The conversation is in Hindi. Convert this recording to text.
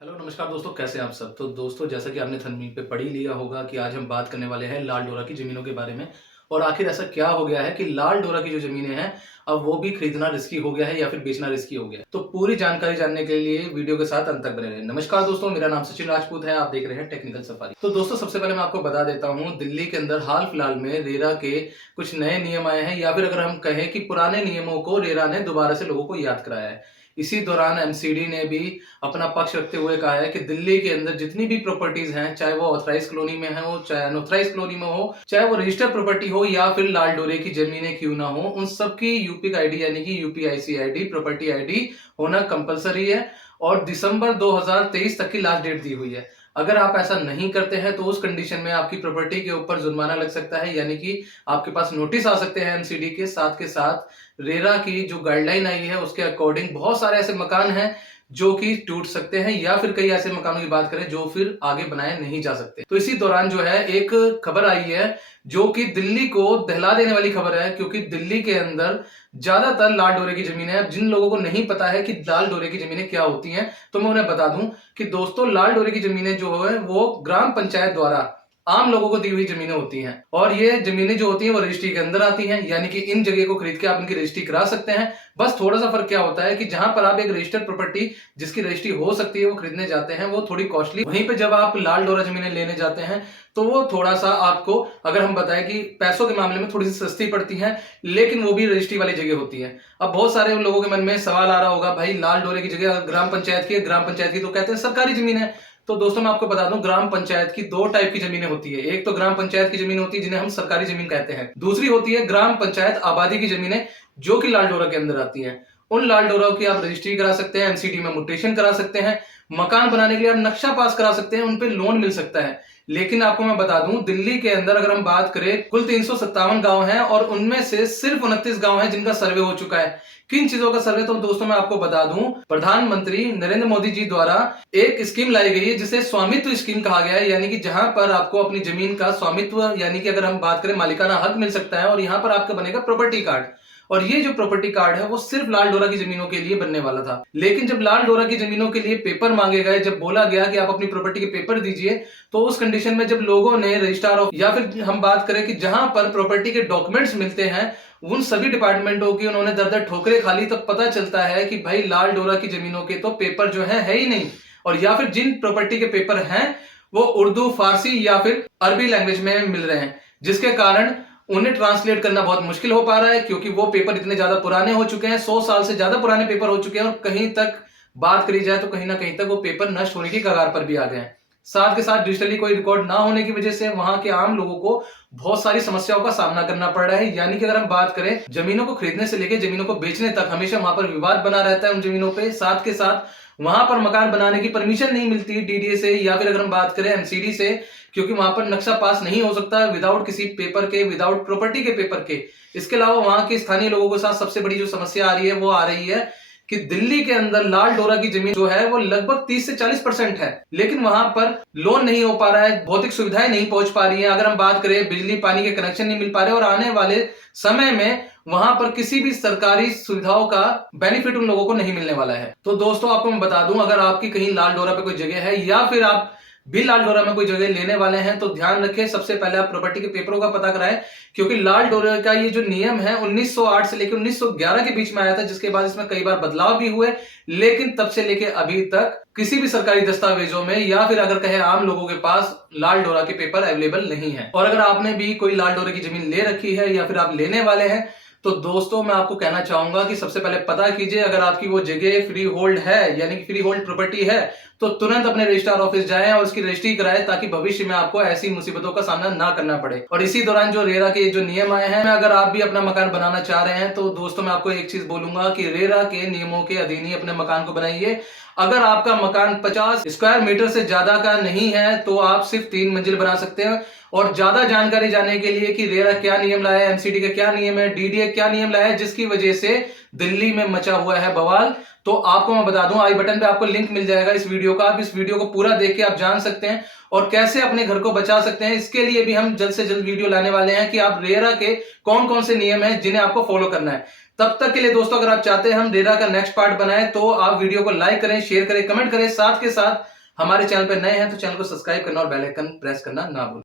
हेलो नमस्कार दोस्तों, कैसे हैं आप सब। तो दोस्तों, जैसा कि आपने थंबनेल पे पढ़ ही लिया होगा कि आज हम बात करने वाले हैं लाल डोरा की ज़मीनों के बारे में। और आखिर ऐसा क्या हो गया है कि लाल डोरा की जो ज़मीनें हैं, अब वो भी खरीदना रिस्की हो गया है या फिर बेचना रिस्की हो गया है। तो पूरी जानकारी जानने के लिए वीडियो के साथ अंत तक बने रहें। नमस्कार दोस्तों, मेरा नाम सचिन राजपूत है, आप देख रहे हैं टेक्निकल सफारी। तो दोस्तों, सबसे पहले मैं आपको बता देता हूँ, दिल्ली के अंदर हाल फिलहाल में रेरा के कुछ नए नियम आए हैं, या फिर अगर हम कहें कि पुराने नियमों को रेरा ने दोबारा से लोगों को याद कराया है। इसी दौरान एमसीडी ने भी अपना पक्ष रखते हुए कहा है कि दिल्ली के अंदर जितनी भी प्रॉपर्टीज हैं, चाहे वो ऑथराइज कॉलोनी में हो, चाहे अनऑथराइज कॉलोनी में हो, चाहे वो रजिस्टर्ड प्रॉपर्टी हो या फिर लाल डोरे की जमीनें क्यों ना हो, उन सबकी यूपी आईडी यानी कि यूपीआईसी आईडी, प्रॉपर्टी आईडी होना कंपलसरी है। और दिसंबर 2023 तक की लास्ट डेट दी हुई है। अगर आप ऐसा नहीं करते हैं तो उस कंडीशन में आपकी प्रॉपर्टी के ऊपर जुर्माना लग सकता है, यानी कि आपके पास नोटिस आ सकते हैं एमसीडी के साथ रेरा की जो गाइडलाइन आई है उसके अकॉर्डिंग बहुत सारे ऐसे मकान हैं जो कि टूट सकते हैं, या फिर कई ऐसे मकानों की बात करें जो फिर आगे बनाए नहीं जा सकते। तो इसी दौरान जो है एक खबर आई है जो कि दिल्ली को दहला देने वाली खबर है, क्योंकि दिल्ली के अंदर ज्यादातर लाल डोरे की जमीनें हैं। जिन लोगों को नहीं पता है कि लाल डोरे की जमीनें क्या होती हैं, तो मैं उन्हें बता दूं कि दोस्तों, लाल डोरे की जमीनें जो है वो ग्राम पंचायत द्वारा आम लोगों को दी हुई जमीनें होती हैं। और ये जमीनें जो होती हैं वो रजिस्ट्री के अंदर आती हैं, यानी कि इन जगह को खरीद के आप इनकी रजिस्ट्री करा सकते हैं। बस थोड़ा सा फर्क क्या होता है कि जहां पर आप एक रजिस्टर्ड प्रॉपर्टी जिसकी रजिस्ट्री हो सकती है वो खरीदने जाते हैं, वो थोड़ी कॉस्टली। वहीं पे जब आप लाल डोरा जमीनें लेने जाते हैं तो वो थोड़ा सा आपको, अगर हम बताएं कि पैसों के मामले में थोड़ी सी सस्ती पड़ती हैं, लेकिन वो भी रजिस्ट्री वाली जगह होती है। अब बहुत सारे लोगों के मन में सवाल आ रहा होगा, भाई लाल डोरे की जगह ग्राम पंचायत की है, ग्राम पंचायत की तो कहते हैं सरकारी जमीन है। तो दोस्तों, मैं आपको बता दूं, ग्राम पंचायत की दो टाइप की जमीनें होती है। एक तो ग्राम पंचायत की जमीन होती है जिन्हें हम सरकारी जमीन कहते हैं, दूसरी होती है ग्राम पंचायत आबादी की जमीनें जो कि लाल डोरा के अंदर आती हैं। उन लाल डोरा की आप रजिस्ट्री करा सकते हैं, एमसीडी में म्यूटेशन करा सकते हैं, मकान बनाने के लिए आप नक्शा पास करा सकते हैं, उन पे लोन मिल सकता है। लेकिन आपको मैं बता दूं, दिल्ली के अंदर अगर हम बात करें, कुल 357 गांव हैं और उनमें से सिर्फ 29 गांव हैं जिनका सर्वे हो चुका है। किन चीजों का सर्वे? तो दोस्तों, मैं आपको बता दूं, प्रधानमंत्री नरेंद्र मोदी जी द्वारा एक स्कीम लाई गई है जिसे स्वामित्व स्कीम कहा गया है, यानी कि जहां पर आपको अपनी जमीन का स्वामित्व, यानी कि अगर हम बात करें मालिकाना हक मिल सकता है, और यहां पर आपका बनेगा प्रॉपर्टी कार्ड। और ये जो प्रॉपर्टी कार्ड है वो सिर्फ लाल डोरा की जमीनों के लिए बनने वाला था। लेकिन जब लाल डोरा की जमीनों के लिए पेपर मांगे गए, जब बोला गया कि आप अपनी प्रॉपर्टी के पेपर दीजिए, तो उस कंडीशन में जब लोगों ने रजिस्ट्रार ऑफ, या फिर हम बात करें कि जहां पर प्रॉपर्टी के डॉक्यूमेंट्स मिलते हैं, उन सभी डिपार्टमेंटों की उन्होंने दर दर ठोकरें खा ली, तब पता चलता है कि भाई लाल डोरा की जमीनों के तो पेपर जो है ही नहीं। और या फिर जिन प्रॉपर्टी के पेपर हैं वो उर्दू, फारसी या फिर अरबी लैंग्वेज में मिल रहे हैं, जिसके कारण उन्हें ट्रांसलेट करना बहुत मुश्किल हो पा रहा है, क्योंकि वो पेपर इतने ज्यादा पुराने हो चुके हैं, 100 साल से ज्यादा पुराने पेपर हो चुके हैं, और कहीं तक बात करी जाए तो कहीं ना कहीं तक वो पेपर नष्ट होने की कगार पर भी आ गए हैं। साथ के साथ डिजिटली कोई रिकॉर्ड ना होने की वजह से वहां के आम लोगों को बहुत सारी समस्याओं का सामना करना पड़ रहा है। यानी कि अगर हम बात करें, जमीनों को खरीदने से लेकर जमीनों को बेचने तक हमेशा वहां पर विवाद बना रहता है उन जमीनों पे। साथ के साथ वहां पर मकान बनाने की परमिशन नहीं मिलती डीडीए से, या फिर अगर हम बात करें एमसीडी से, क्योंकि वहां पर नक्शा पास नहीं हो सकता विदाउट किसी पेपर के, विदाउट प्रॉपर्टी के पेपर के। इसके अलावा वहां के स्थानीय लोगों के साथ सबसे बड़ी जो समस्या आ रही है वो आ रही है कि दिल्ली के अंदर लाल डोरा की जमीन जो है वो लगभग 30 से 40% है, लेकिन वहां पर लोन नहीं हो पा रहा है, भौतिक सुविधाएं नहीं पहुंच पा रही है। अगर हम बात करें, बिजली पानी के कनेक्शन नहीं मिल पा रहे, और आने वाले समय में वहां पर किसी भी सरकारी सुविधाओं का बेनिफिट उन लोगों को नहीं मिलने वाला है। तो दोस्तों, आपको मैं बता दूं, अगर आपकी कहीं लाल डोरा पे कोई जगह है, या फिर आप भी लाल डोरा में कोई जगह लेने वाले हैं, तो ध्यान रखें, सबसे पहले आप प्रॉपर्टी के पेपरों का पता कराएं। क्योंकि लाल डोरा का ये जो नियम है 1908 से लेकर 1911 के बीच में आया था, जिसके बाद इसमें कई बार बदलाव भी हुए, लेकिन तब से लेकर अभी तक किसी भी सरकारी दस्तावेजों में, या फिर अगर कहे आम लोगों के पास, लाल डोरा के पेपर अवेलेबल नहीं है। और अगर आपने भी कोई लाल डोरे की जमीन ले रखी है या फिर आप लेने वाले हैं, तो दोस्तों, मैं आपको कहना चाहूंगा कि सबसे पहले पता कीजिए, अगर आपकी वो जगह फ्री होल्ड है, यानी कि फ्री होल्ड प्रॉपर्टी है, तो तुरंत अपने रजिस्ट्रार ऑफिस जाएं और उसकी रजिस्ट्री कराएं, ताकि भविष्य में आपको ऐसी मुसीबतों का सामना ना करना पड़े। और इसी दौरान जो रेरा के जो नियम आए हैं, अगर आप भी अपना मकान बनाना चाह रहे हैं, तो दोस्तों, मैं आपको एक चीज बोलूंगा कि रेरा के नियमों के अधीन ही अपने मकान को बनाइए। अगर आपका मकान 50 स्क्वायर मीटर से ज्यादा का नहीं है तो आप सिर्फ 3 मंजिल बना सकते हैं। और ज्यादा जानकारी जानने के लिए कि रेरा क्या नियम लाया है, एमसीडी का क्या नियम है, डीडीए क्या नियम लाया है, जिसकी वजह से दिल्ली में मचा हुआ है बवाल। तो आपको मैं बता दूं, आई बटन पे आपको लिंक मिल जाएगा इस वीडियो का, आप इस वीडियो को पूरा देख के आप जान सकते हैं और कैसे अपने घर को बचा सकते हैं। इसके लिए भी हम जल्द से जल्द वीडियो लाने वाले हैं कि आप रेरा के कौन कौन से नियम हैं जिन्हें आपको फॉलो करना है। तब तक के लिए दोस्तों, अगर आप चाहते हैं हम रेरा का नेक्स्ट पार्ट बनाएं तो आप वीडियो को लाइक करें, शेयर करें, कमेंट करें। साथ के साथ हमारे चैनल पर नए हैं तो चैनल को सब्सक्राइब करना और बेल आइकन प्रेस करना ना भूलें।